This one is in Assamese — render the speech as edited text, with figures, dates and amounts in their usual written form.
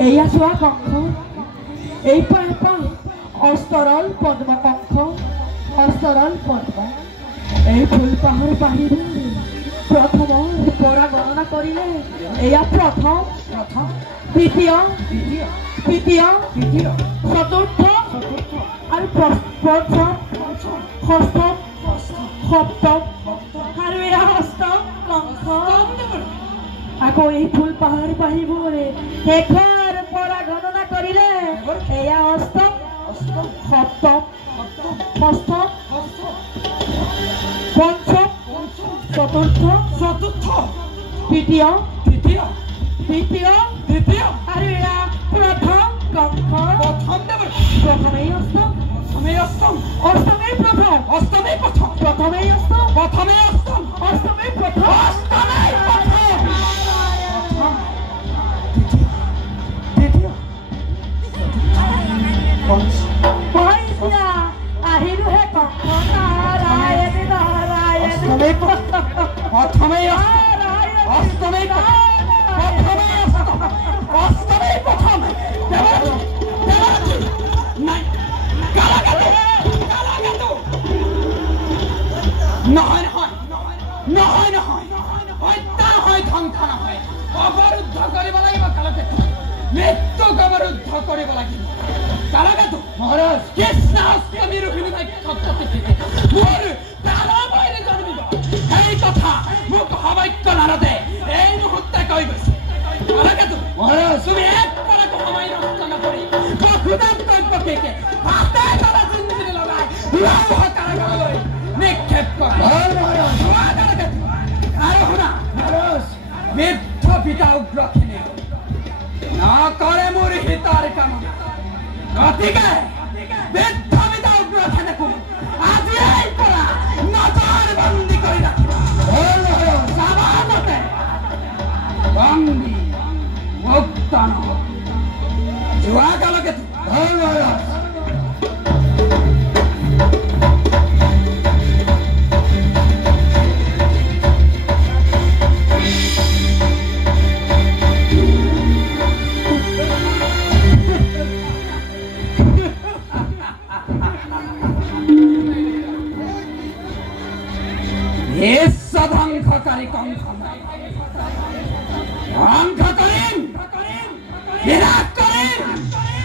এয়া চোৱা কংস এই পাপা অস্তৰল পদ্ম কংস অস্তৰল পদ্ম এই ফুল পাহাৰ বাহিৰ প্ৰথমৰ পৰা গণনা কৰিলে এয়া প্ৰথম দ্বিতীয় তৃতীয় চতুৰ্থ আৰু পঞ্চম ষষ্ঠ সপ্তম আৰু এয়া অষ্টম কংস আকৌ এই ফুল পাহাৰ বাহিৰবোৰে শেষৰ পৰা গণনা কৰিলে এয়া অষ্টম সপ্তম ষষ্ঠ পঞ্চম চতুৰ্থ তৃতীয় আৰু এয়া প্ৰথম কংস প্ৰথমেই অষ্টম অষ্টমেই প্ৰথম প্ৰথমেই অষ্টম অষ্টমেই প্ৰথম আহিলোহে কংস নাৰায়ণ প্ৰথমেই অষ্টমেই প্ৰথম নহয় হত্যা হয় ধ্বংস নহয় অৱৰুদ্ধ কৰিব লাগিব কালকেতু মৃত্যুক অৱৰুদ্ধ কৰিব লাগিব কালকেতু মহাৰাজ কৃষ্ণ অষ্টমী ৰোহিণী মোৰ প্ৰাণবৈৰ জন্মিব সেই কথা মোক সবাক্য নাৰদে এই মুহূৰ্তে কৈ গৈছে কালকেতু মহাৰাজ তুমি একবাৰকো সময় নষ্ট নকৰি বসুদেৱকে হাতে তাৰা জিন্দগী লগাই কাৰাগাৰলৈ নিক্ষেপ কৰা আৰু শুনা বৃদ্ধ পিতা উগ্ৰখিনি নকৰে মোৰ হিতৰ কামনা গতিকে বৃদ্ধ পিতা উগ্ৰখিনিকো আজিৰ পৰা নজৰ বন্দী কৰি ৰাখিব বন্দী মুক্ত নহয় যোৱা কালকে ধ্বংসকাৰী কংস ধ্বংস কৰিম বিনাশ কৰিম